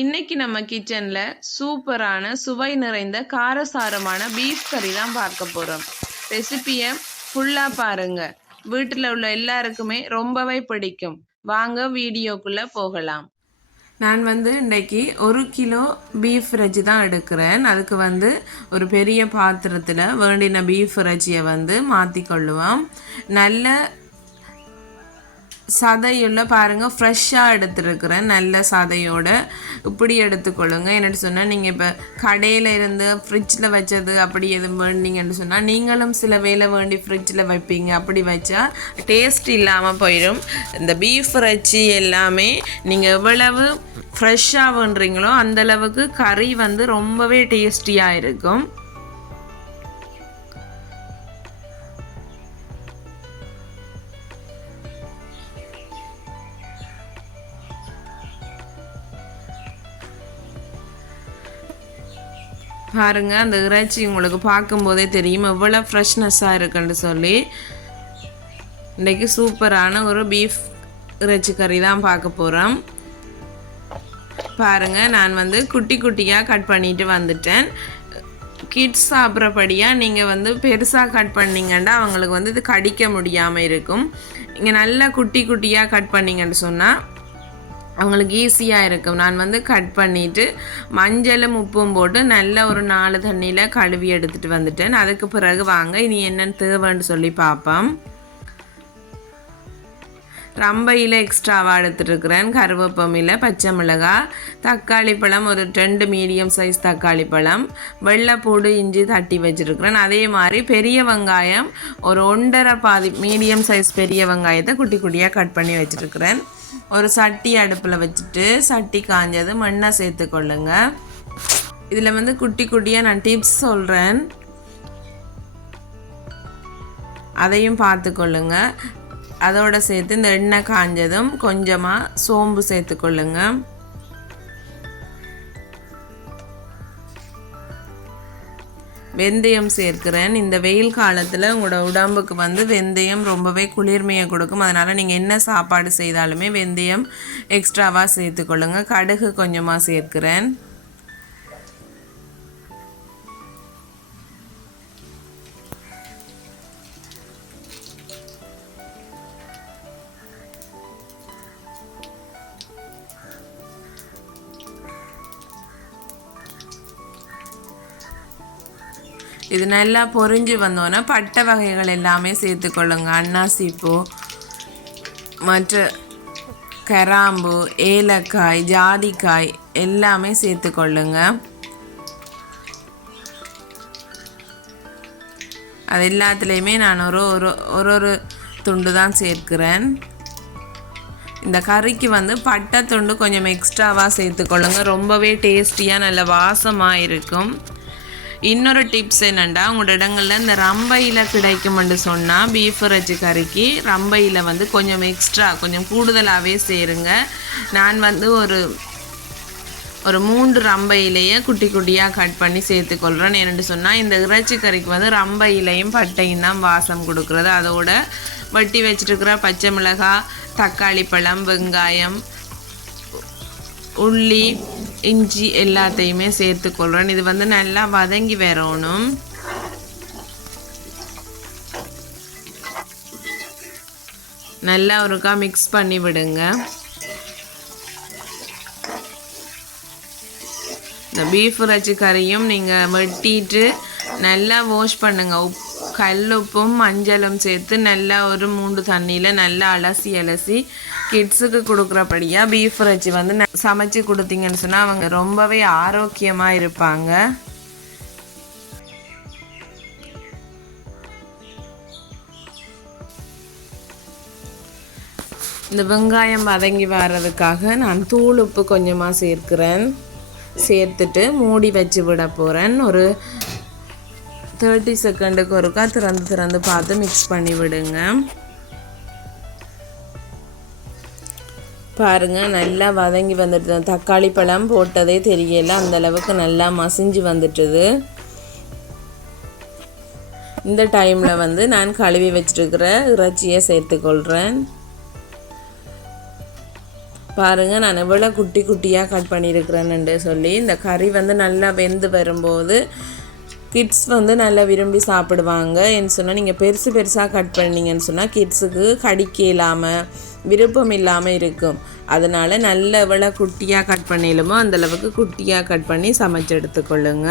இன்னைக்கு நம்ம கிச்சன்ல சூப்பரான சுவை நிறைந்த காரசாரமான பீஃப் கறி தான் பார்க்க போறோம். ரெசிபியை ஃபுல்லா பாருங்க. வீட்டில் உள்ள எல்லாருக்குமே ரொம்பவே பிடிக்கும். வாங்க வீடியோக்குள்ள போகலாம். நான் இன்னைக்கு 1 கிலோ பீஃப் இறைச்சி தான் எடுக்கிறேன். அதுக்கு ஒரு பெரிய பாத்திரத்தில் வேண்டின பீஃப் இறைச்சியை மாற்றிக்கொள்ளுவோம். நல்ல சதையுள்ள பாருங்கள், ஃப்ரெஷ்ஷாக எடுத்துருக்குறேன். நல்ல சதையோடு இப்படி எடுத்துக்கொள்ளுங்க. என்னென்னு சொன்னால், நீங்கள் இப்போ கடையில் இருந்து ஃப்ரிட்ஜில் வச்சது அப்படி எதுவும் வேண்டிங்கன்னு சொன்னால், நீங்களும் சில வேலை வேண்டி ஃப்ரிட்ஜில் வைப்பீங்க. அப்படி வச்சா டேஸ்ட் இல்லாமல் போயிடும். இந்த பீஃப் இறைச்சி எல்லாமே நீங்கள் எவ்வளவு ஃப்ரெஷ்ஷாக வேண்டுறீங்களோ அந்தளவுக்கு கறி ரொம்பவே டேஸ்டியாக இருக்கும். பாருங்க, அந்த இறைச்சி உங்களுக்கு பார்க்கும்போதே தெரியும் எவ்வளோ ஃப்ரெஷ்னஸ்ஸாக இருக்குன்னு சொல்லி. இன்றைக்கி சூப்பரான ஒரு பீஃப் இறைச்சி கறி தான் பார்க்க போகிறோம். பாருங்கள், நான் குட்டி குட்டியாக கட் பண்ணிட்டு வந்துட்டேன். கிட்ஸ் சாப்பிட்றபடியாக நீங்கள் பெருசாக கட் பண்ணிங்கன்னா அவங்களுக்கு இது கடிக்க முடியாமல் இருக்கும். இங்கே நல்லா குட்டி குட்டியாக கட் பண்ணிங்கன்னு சொன்னால் அவங்களுக்கு ஈஸியாக இருக்கும். நான் கட் பண்ணிவிட்டு மஞ்சளும் உப்பும் போட்டு நல்ல ஒரு 4 தண்ணியில் கழுவி எடுத்துகிட்டு வந்துட்டேன். அதுக்கு பிறகு வாங்க இனி என்னென்னு தேவைன்னு சொல்லி பார்ப்போம். ரம்பையில் எக்ஸ்ட்ராவாக எடுத்துட்டுருக்கிறேன். கருவேப்பமில்லை, பச்சை மிளகாய், தக்காளி பழம் ஒரு 2 மீடியம் சைஸ் தக்காளி பழம், வெள்ளைப்பூடு, இஞ்சி தட்டி வச்சுருக்கிறேன். அதே மாதிரி பெரிய வெங்காயம் ஒரு 1.5 பாதி மீடியம் சைஸ் பெரிய வெங்காயத்தை குட்டி குட்டியாக கட் பண்ணி வச்சுருக்கிறேன். ஒரு சட்டி அடுப்பில் வச்சுட்டு சட்டி காஞ்சது எண்ணெய் சேர்த்துக்கொள்ளுங்க. இதில் குட்டி குட்டியாக நான் டிப்ஸ் சொல்கிறேன், அதையும் பார்த்துக்கொள்ளுங்க. அதோடு சேர்த்து இந்த எண்ணெய் காஞ்சதும் கொஞ்சமாக சோம்பு சேர்த்துக்கொள்ளுங்க. வெந்தயம் சேர்க்கிறேன். இந்த வெயில் காலத்தில் உங்களோட உடம்புக்கு வெந்தயம் ரொம்பவே குளிர்மையை கொடுக்கும். அதனால் நீங்கள் என்ன சாப்பாடு செய்தாலுமே வெந்தயம் எக்ஸ்ட்ராவாக சேர்த்துக்கொள்ளுங்க. கடுகு கொஞ்சமாக சேர்க்கிறேன். இது நல்லா பொரிஞ்சு வந்தோன்னா பட்டை வகைகள் எல்லாமே சேர்த்துக்கொள்ளுங்க. அன்னாசிப்பூ, மற்ற கிராம்பு, ஏலக்காய், ஜாதிக்காய் எல்லாமே சேர்த்துக்கொள்ளுங்க. அது எல்லாத்துலேயுமே நான் ஒரு துண்டு தான் சேர்க்கிறேன். இந்த கறிக்கு பட்டை துண்டு கொஞ்சம் எக்ஸ்ட்ராவாக சேர்த்துக்கொள்ளுங்க. ரொம்பவே டேஸ்டியாக நல்ல வாசமாக இருக்கும். இன்னொரு டிப்ஸ் என்னென்னா, உங்களோட இடங்களில் இந்த ரம்பையில் கிடைக்குமென்று சொன்னால் பீஃப் இறைச்சி கறிக்கு ரம்பையில் கொஞ்சம் எக்ஸ்ட்ரா கொஞ்சம் கூடுதலாகவே சேருங்க. நான் ஒரு 3 ரம்பையிலேயே குட்டி குட்டியாக கட் பண்ணி சேர்த்துக்கொள்கிறேன். என்னென்னு சொன்னால், இந்த இறைச்சி கறிக்கு ரம்பையிலையும் பட்டையும் தான் வாசம் கொடுக்குறது. அதோட வெட்டி வச்சுருக்கிற பச்சை மிளகாய், தக்காளி பழம், வெங்காயம், உள்ளி, இஞ்சி எல்லாத்தையுமே சேர்த்துக்கொள்கிறேன். இது நல்லா வதங்கி வரணும். நல்லா ஒருக்கா மிக்ஸ் பண்ணி விடுங்க. இந்த பீஃப் இறைச்சி கறியும் நீங்கள் வெட்டிட்டு நல்லா வாஷ் பண்ணுங்கள். கல்லுப்பும் மஞ்சளும் சேர்த்து நல்லா ஒரு 3 தண்ணியில் நல்லா அலசி கிட்ஸுக்கு கொடுக்குறபடியாக பீஃப் இறைச்சி சமைச்சு கொடுத்தீங்கன்னு சொன்னால் அவங்க ரொம்பவே ஆரோக்கியமாக இருப்பாங்க. இந்த வெங்காயம் வதங்கி வர்றதுக்காக நான் தூள் உப்பு கொஞ்சமாக சேர்க்கிறேன். சேர்த்துட்டு மூடி வச்சு விட போகிறேன். ஒரு 30 செகண்டுக்கு ஒருக்கா திறந்து பார்த்து மிக்ஸ் பண்ணி விடுங்க. பாருங்கள், நல்லா வதங்கி வந்துட்டு தக்காளி பழம் போட்டதே தெரியல, அந்தளவுக்கு நல்லா மசிஞ்சு வந்துட்டுது. இந்த டைமில் நான் கழுவி வச்சுருக்கிற இறைச்சியை சேர்த்துக்கொள்கிறேன். பாருங்கள் நான் எவ்வளோ குட்டி குட்டியாக கட் பண்ணியிருக்கிறேன்னு சொல்லி. இந்த கறி வந்து நல்லா வெந்து வரும்போது கிட்ஸ் வந்து நல்லா விரும்பி சாப்பிடுவாங்க. என்ன சொன்னால் நீங்கள் பெருசு பெருசாக கட் பண்ணிங்கன்னு சொன்னால் கிட்ஸுக்கு கடிக்க இல்லாமல் விருப்பம் இல்லாமல் இருக்கும். அதனால் நல்ல எவ்வளோ குட்டியாக கட் பண்ணிடலுமோ அந்தளவுக்கு குட்டியாக கட் பண்ணி சமைச்சு எடுத்துக்கொள்ளுங்க.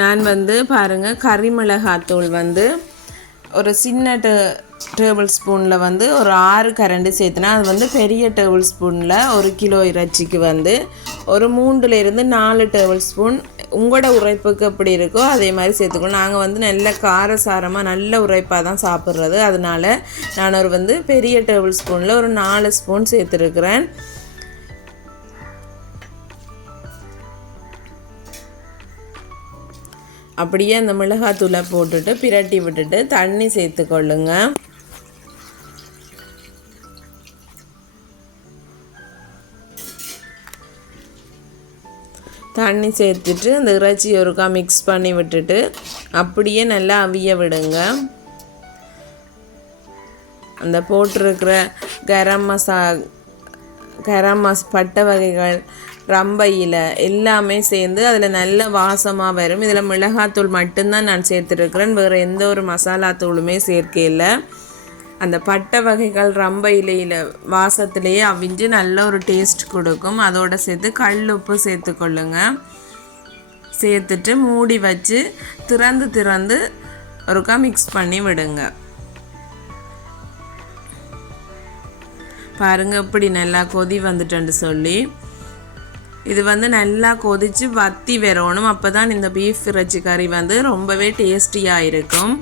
நான் வந்து பாருங்கள் கறி மிளகாத்தூள் வந்து ஒரு சின்ன டேபிள் ஸ்பூனில் வந்து ஒரு 6 கரண்டி சேர்த்துனா அது வந்து பெரிய டேபிள் ஸ்பூனில் 1 கிலோ இறைச்சிக்கு வந்து ஒரு 3-4 டேபிள் ஸ்பூன் உங்களோட உரைப்புக்கு எப்படி இருக்கோ அதே மாதிரி சேர்த்துக்கணும். நாங்கள் வந்து நல்ல காரசாரமாக நல்ல உரைப்பாக தான் சாப்பிட்றது. அதனால் நான் வந்து பெரிய டேபிள் ஸ்பூனில் ஒரு 4 ஸ்பூன் சேர்த்துருக்குறேன். அப்படியே அந்த மிளகாத்தூளை போட்டுட்டு பிரட்டி விட்டுட்டு தண்ணி சேர்த்துக்கொள்ளுங்க. தண்ணி சேர்த்துட்டு அந்த இறைச்சி ஒருக்கா மிக்ஸ் பண்ணி விட்டுட்டு அப்படியே நல்லா அவிய விடுங்க. அந்த போட்டிருக்கிற கரம் பட்டை வகைகள் ரம்பையில் எல்லாமே சேர்ந்து அதில் நல்ல வாசமாக வரும். இதில் மிளகாத்தூள் மட்டும்தான் நான் சேர்த்துருக்கிறேன், வேறு எந்த ஒரு மசாலா தூளுமே சேர்க்கையில். அந்த பட்டை வகைகள் ரம்பையிலையில் வாசத்துலேயே அவிஞ்சு நல்ல ஒரு டேஸ்ட் கொடுக்கும். அதோடு சேர்த்து கல் உப்பு சேர்த்துக்கொள்ளுங்க. சேர்த்துட்டு மூடி வச்சு திறந்து ஒருக்கா மிக்ஸ் பண்ணி விடுங்க. பாருங்கள் இப்படி நல்லா கொதி வந்துட்டேன்னு சொல்லி இது வந்து நல்லா கொதித்து வத்தி வரணும். அப்போ தான் இந்த பீஃப் இறைச்சி கறி வந்து ரொம்பவே டேஸ்டியாக இருக்கும்.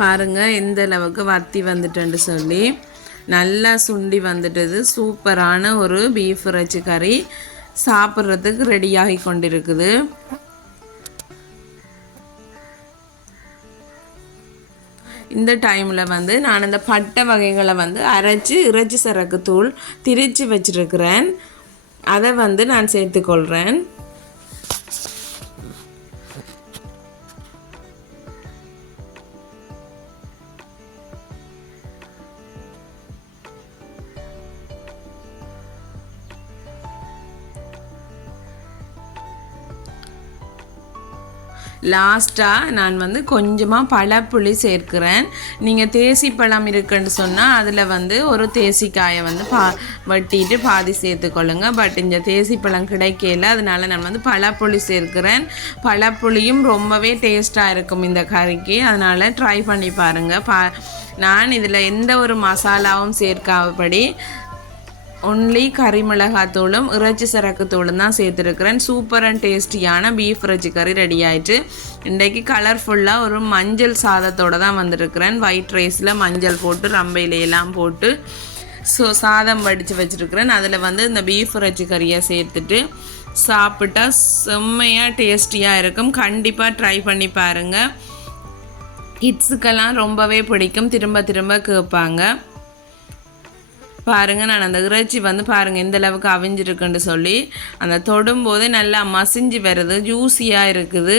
பாருங்கள் எந்த அளவுக்கு வத்தி வந்துட்டேன்னு சொல்லி நல்லா சுண்டி வந்துட்டது. சூப்பரான ஒரு பீஃப் இறைச்சி கறி சாப்பிட்றதுக்கு ரெடியாகி கொண்டிருக்குது. இந்த டைமில் வந்து நான் இந்த பட்டை வகைகளை வந்து அரைச்சி இறைச்சி சரக்கு தூள் திரித்து வச்சுருக்கிறேன். அதை வந்து நான் சேர்த்துக்கொள்கிறேன். லாஸ்ட்டாக நான் வந்து கொஞ்சமாக பழப்புளி சேர்க்கிறேன். நீங்கள் தேசி பழம் இருக்குன்னு சொன்னால் அதில் வந்து ஒரு தேசிக்காயை வந்து வெட்டிட்டு பாதி சேர்த்துக்கொள்ளுங்க. பட் இந்த தேசி பழம் கிடைக்கல, அதனால நான் வந்து பழப்புளி சேர்க்கிறேன். பழப்புளியும் ரொம்பவே டேஸ்ட்டாக இருக்கும் இந்த கறிக்கு, அதனால் ட்ரை பண்ணி பாருங்கள். நான் இதில் எந்த ஒரு மசாலாவும் சேர்க்காதபடி ஒன்லி கறி மிளகாத்தூளும் இறைச்சி சரக்கு தூளும் தான் சேர்த்துருக்கிறேன். சூப்பர் அண்ட் டேஸ்டியான பீஃப் இறைச்சி கறி ரெடி ஆயிடுச்சு. இன்றைக்கு கலர்ஃபுல்லாக ஒரு மஞ்சள் சாதத்தோடு தான் வந்திருக்கிறேன். ஒயிட் ரைஸில் மஞ்சள் போட்டு ரம்பையிலையெல்லாம் போட்டு சாதம் வடித்து வச்சுருக்கிறேன். அதில் வந்து இந்த பீஃப் இறைச்சி கறியை சேர்த்துட்டு சாப்பிட்டா செம்மையாக டேஸ்டியாக இருக்கும். கண்டிப்பாக ட்ரை பண்ணி பாருங்கள். கிட்ஸுக்கெல்லாம் ரொம்பவே பிடிக்கும், திரும்ப திரும்ப கேட்பாங்க. பாருங்கள் நான் அந்த இறைச்சி வந்து பாருங்கள் எந்த அளவுக்கு அவிஞ்சிருக்குன்னு சொல்லி அந்த தொடும்போது நல்லா மசிஞ்சு வருது, ஜூஸியாக இருக்குது.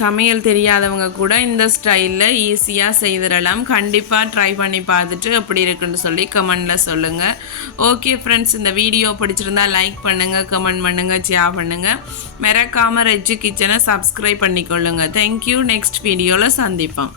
சமையல் தெரியாதவங்க கூட இந்த ஸ்டைலில் ஈஸியாக செய்திடலாம். கண்டிப்பாக ட்ரை பண்ணி பார்த்துட்டு எப்படி இருக்குன்னு சொல்லி கமெண்டில் சொல்லுங்கள். ஓகே ஃப்ரெண்ட்ஸ், இந்த வீடியோ பிடிச்சிருந்தா லைக் பண்ணுங்கள், கமெண்ட் பண்ணுங்கள், ஷேர் பண்ணுங்கள். மறக்காமல் ரெஜ்ஜி கிச்சனை சப்ஸ்கிரைப் பண்ணிக்கொள்ளுங்கள். தேங்க்யூ. நெக்ஸ்ட் வீடியோவில் சந்திப்போம்.